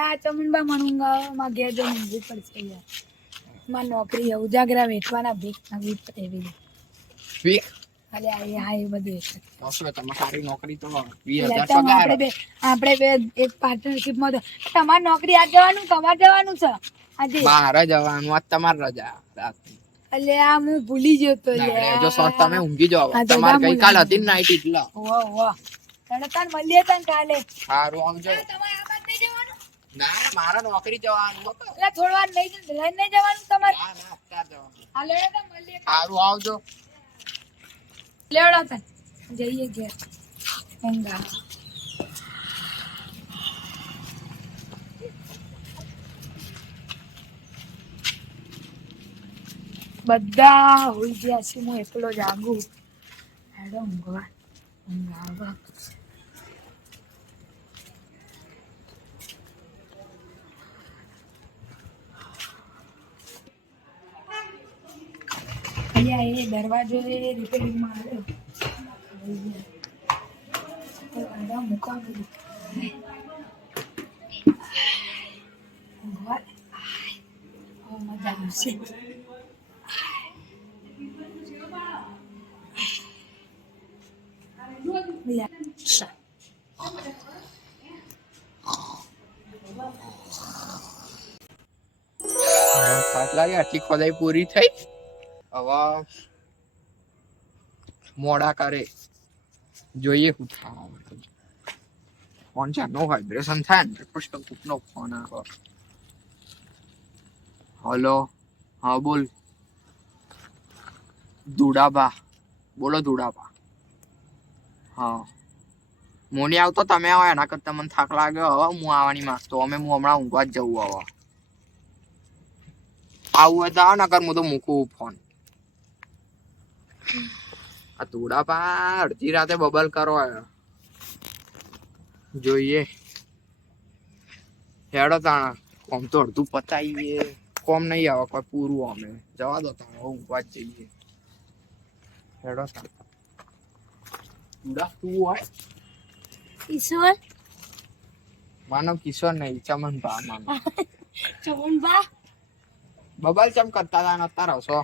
આ ચમનબા મણુંગા માં ઘેર જઈને ઊંઘવું પડશે યાર માં નોકરી ઉજાગરા વેઠવાના ભીખ એવી ભીખ અલે આ એ બધું તમારી નોકરી તો આપણે બે એક પાર્ટનરશિપ માં તમારી નોકરી આજ જવાનું તમારે જવાનું છે આજે મારે જવાનું આજ તમારી રજા અલે આ હું ભૂલી ગયો તો જો શોર્ટ તમે ઊંઘી જાવ તમારે ગઈકાલ હતી નાઈટ એટલા વાહ તને મળીએ તને કાલે સારું આવજો તમારે આબાદ નહીં જવાનું ના મારા નોકરી જવાનું એટલે થોડી વાર લઈને જવાનું તમારે ના અત્યારે જવાનું હાલે તો મળીએ સારું આવજો લેવડો તને જઈએ ઘેર ઊંઘા બધા હોઈ ગયા છે હું એકલો જાગું હેડો ઊંઘવા ઊંઘાવા અહીંયા એ દરવાજો રિપેરિંગ માં આવ્યો મૂકા બધું ઊંઘવા મજા આવશે આટલી ખોદાઈ પૂરી થઈ હવે મોડા કરે જોઈએ શું ફોન છે નો વાઇબ્રેશન થાય ને પુષ્પ નો ફોન આવે હલો હા બોલ દુડાબા બોલો દુડાબા હા હું નહીં આવતો તમે આવો એના કરતા મને થાક લાગ્યો હવે હું આવવાની માંગતો હું હમણાં ઊંઘવા જ જવું હવે આવું હોય તો આવો નકર હું તો મૂકું ફોન આ દુડાબા અડધી રાતે બબલ કરો જોઈએ હેડો તાણા કોમ તો અડધું પતાવીએ કોમ નહીં આવે કોઈ પૂરું અમે જવા દો તાણા ઊંઘવા જ જઈએ હેડો તાણા દુડા તું હોય કિશોર માનવ કિશોર નહીં ચમનબા માનવ ચમનબા બબલ ચમ કરતા હતા નતા રહો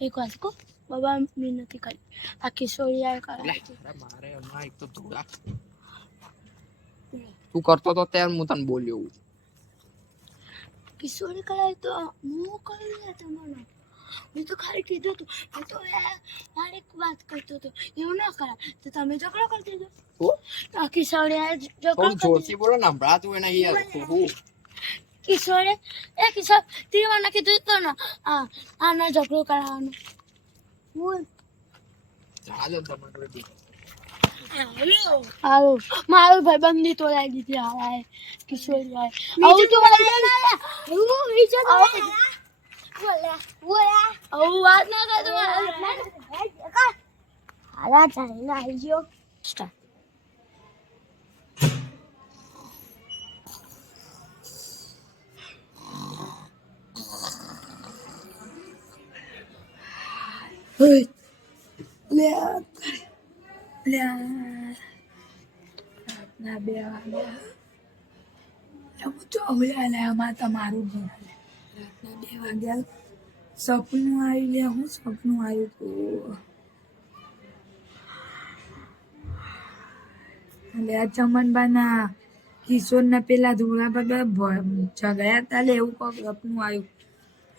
એક વાત કો બાબા મી નથી કરી આ કિશોરિયા કરાય મારે હમણાં એક તો ધોળા તું કરતો તો ત્યારે હું તને બોલ્યો કિશોરી કરાય તો હું કરી લે તમારો મેં તો ખાલી કીધું તું મેં તો મારી એક વાત કરતો હતો એવું ના કરાય તો તમે ઝઘડો કરી દીધો આ કિશોરિયા ઝઘડો જોરથી બોલો ને હમણાં તું એને યાર કિશોરે એ કિશોર તીવાના કીધું તો ને આના ઝઘડો કરાવવાનો બોલ ચાલો તમારે હાલો મારો ભાઈબંધી તો લાગી દીધી હાય કિશોરી આવું તો વાત ના કરતો હાલા ચાલી આવી ગયો રાતના 2 વાગ્યા તમારું રાતના 2 વાગ્યા સપનું આવી લે હું સપનું આવ્યું તું આ ચમનબાના કિશોર ના પેલા ધોળા બધા જગ્યા હતા લે એવું કોક સપનું આવ્યું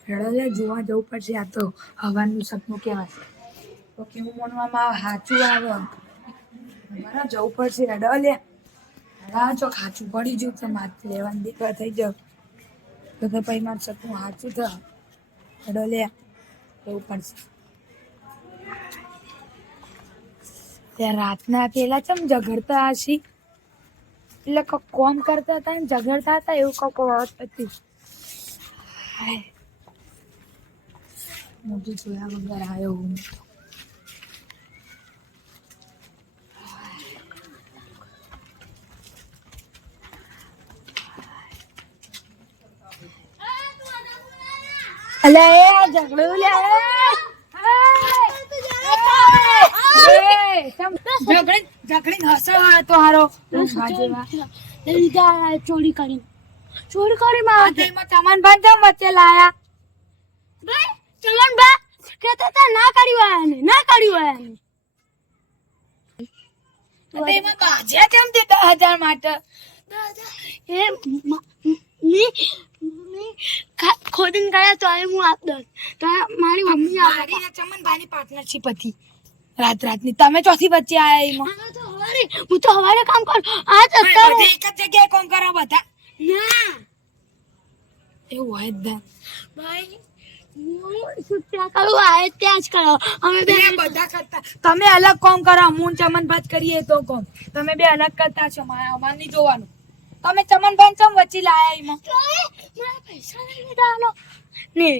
હેડો લે જોવા જવું પડશે આ તો હવાનું સપનું કહેવાય તો કેવું મનવામાં સાચું આવે મારા જવું પડશે હેડો લે હેડા જો ખાચું પડી ગયું તો માથે લેવાની દીકરા થઈ જાવ તો પછી મારું સપનું સાચું થાય હેડો લે જવું પડશે ત્યાં રાતના પેલા ચમ ઝઘડતા હશી એટલે કોમ કરતા હતા ને ઝઘડતા હતા એવું કોક વાત હતી મોટું જોયા વગર આવ્યો હું અલે એ ઝઘડો લે ઝઘડીને હસવા તો હારો ઊંઘવા જેવા. લીધા ચોરી કરી આ મારા તો એમાં ચમનભાઈ કેમ વચ્ચે લાયા? ભાઈ ચમનબા કહેતા હતા ના કર્યું આને આ તો એમાં બાજ્યા કેમ તે 10,000 માટે? એ મી ખોદીને ગયા તો હું આપ દઉં તો મારી મમ્મી મારી ને ચમનભાઈની પાર્ટનરશિપ હતી રાતની. તમે ચોથી વચ્ચે આયા એમાં? હું તો હવારે કામ કરું આજ અત્યારે બધે એક જ જગ્યાએ કામ કરો બધા? ના એવું હોય જ ને. ભાઈ હું છૂટ્યા કરું આય ત્યાં જ કરો અમે બે બે બધા કરતા. તમે અલગ કામ કરો, હું ને ચમનભાઈ કરીએ તો કામ. તમે બે અલગ કરતા છો, અમારે નહીં જોવાનું. તમે ચમનભાઈ ચમ વચ્ચે લાયા એમાં? મારા પૈસા લઈ લીધા આનો ને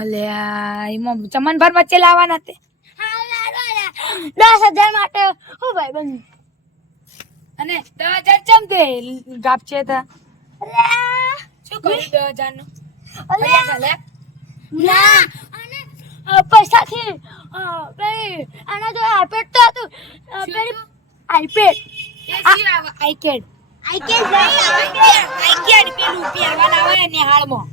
અલ્યા એમાં ચમનભાઈ વચ્ચે લાવવાના તે? 10,000 માટે હું ભાઈ બંધ અને 10,000 ચમ તે ગાપચે તા? શું કર્યું 10,000 નું? ના અને પૈસાથી પેલી આના જો આઈપેડ તો હતું પેલી આઈપેડ આઈકેડ પેલું પહેરવાના આવે નિહાળમાં.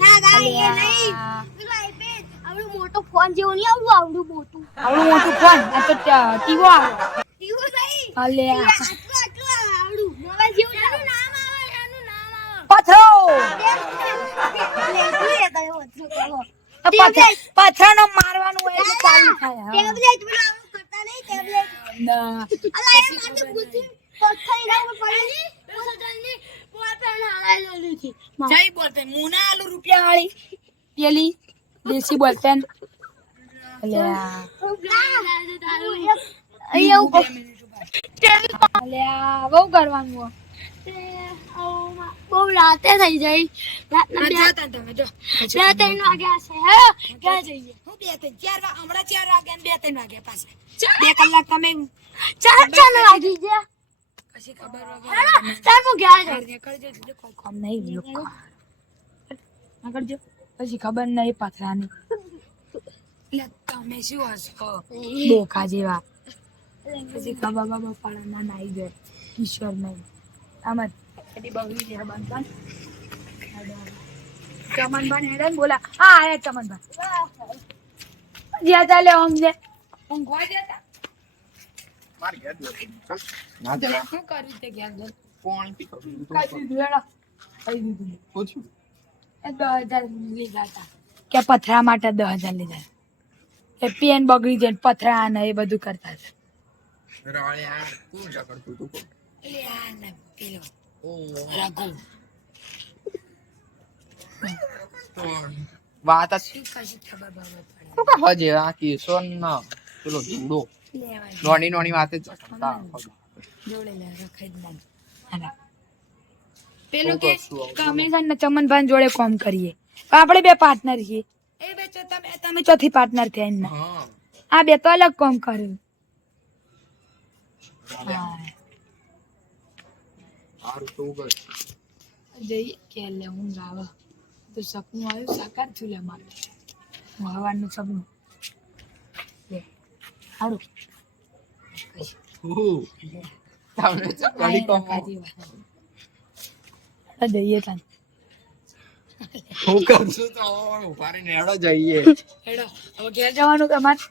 ના ગાઈ એ નહીં પેલો આઈપેડ આવડું મોટો ફોન જેવો નહીં આવડું મોટું આવડું મોટું ફોન આ તો ટીવો આવે. એવું નહીં અલ્યા આટલું આવડું મોબાઈલ જેવું એનું નામ આવે પથરો. ટેબ્લેટ પથરાનો મારવાનું હોય એટલે ચાલુ થાય. હા. ટેબ્લેટ પેલું આવું કરતા નહીં ટેબ્લેટ ના. અલા એ માટે બુદ્ધિ પથ્થર ના પડી પોસડની પોર પર હાલાઈ લીધી જઈ બોલપેન મુના આલુ રૂપિયા વાળી પેલી દેશી બોલપેન. અલ્યા અલ્યા બહુ કરવાનું હોય. બહુ રાતે થઈ જાય રાતના આ જાતા તમે જો. 2-3 વાગ્યા છે હે ક્યાં જઈએ હું 2-3 હમણાં 4 વાગ્યા ને 2-3 વાગ્યા પાછા 2 કલાક તમે 4 વાગી ગયા કશી ખબર હેલો તાર હું ક્યાં જઈએ નીકળજો જો કોઈ કામ નહીં લોકો નીકળજો પછી ખબર નહીં પથરાની. એટલે તમે શું હશો બોકા જેવા? પછી ખબર બાબા પાડામાં નાઈ જાય ઈશ્વર નહીં આમ જ એની બગડી છે બંધન ચમનભાઈ હેડે ને બોલા હા આયા ચમનભાઈ જ્યાં ચાલે અમને ઊંઘવા જતા માર ઘેર બેઠો. ના જરા શું કર્યું તે ગયા ઘર કોણ પી કરું તો કઈ દીધું હેડો કઈ દીધું પૂછ્યું એ 10,000 લીધા હતા કે પથરા માટે 10,000 લીધા એ પેન બગડી જાય ને પથરા ને એ બધું કરતા હતા. રાળે યાર કોણ ઝઘડતું તું કોણ? એટલે આ ને પેલો ઓ રઘુ વાત જ શું કશી ખબર બબર પડે તો કે હજે આ કિશન ના પેલો જુડો લેવાય નોની વાતે જ ઝઘડતા જોડે લે રખાઈ જ નહીં હાલા પેલું શું કે કરશું હવે? કમિશન ને ચમનભાઈ જોડે કામ કરીએ આપણે બે પાર્ટનર છીએ એ બે તમે ચોથી પાર્ટનર થયા એમના હા આ બે તો અલગ કામ કર્યું. હા સારું તો કર જઈએ કે લે ઊંઘ આવે તો સપનું આવ્યું સાકાર થયું લે મારે હવાનું સપનું લે સારું તમને ચકડી કમો જઈએ તાન હું કરશું તો ઉભા રહીને હેડો જઈએ હેડો હવે ઘેર જવાનું તમારે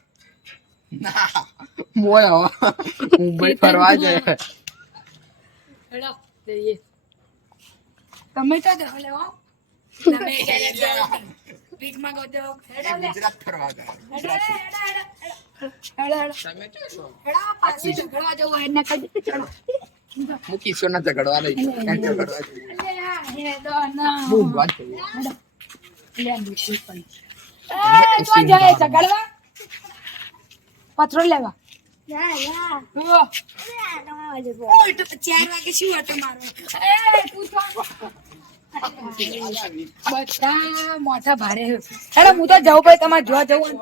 ના મોય હવે મુંબઈ ફરવા જાય હેડો જઈએ તમે તો જાઓ લેવો તમે ભીખ માંગો તો હેડો લે ગુજરાત ફરવા જાય હેડો હેડો તમે ક્યાં છો? પાછું ઝઘડવા જવું હોય એના કદી ચડો હું કિશોર ના ઝઘડવા લઈ ગયો ક્યાં ઝઘડવા જઈએ? હેડો ના હું ઊંઘવા જ જઈએ. લે દૂધ પડી તો જાય ઝઘડવા પથરો લેવા ના યા ઓ તો 4 વાગે શું હતો મારો તું તો બધા મોઢા ભારે હેડો હું તો જાઉં ભાઈ તમારે જોવા જવું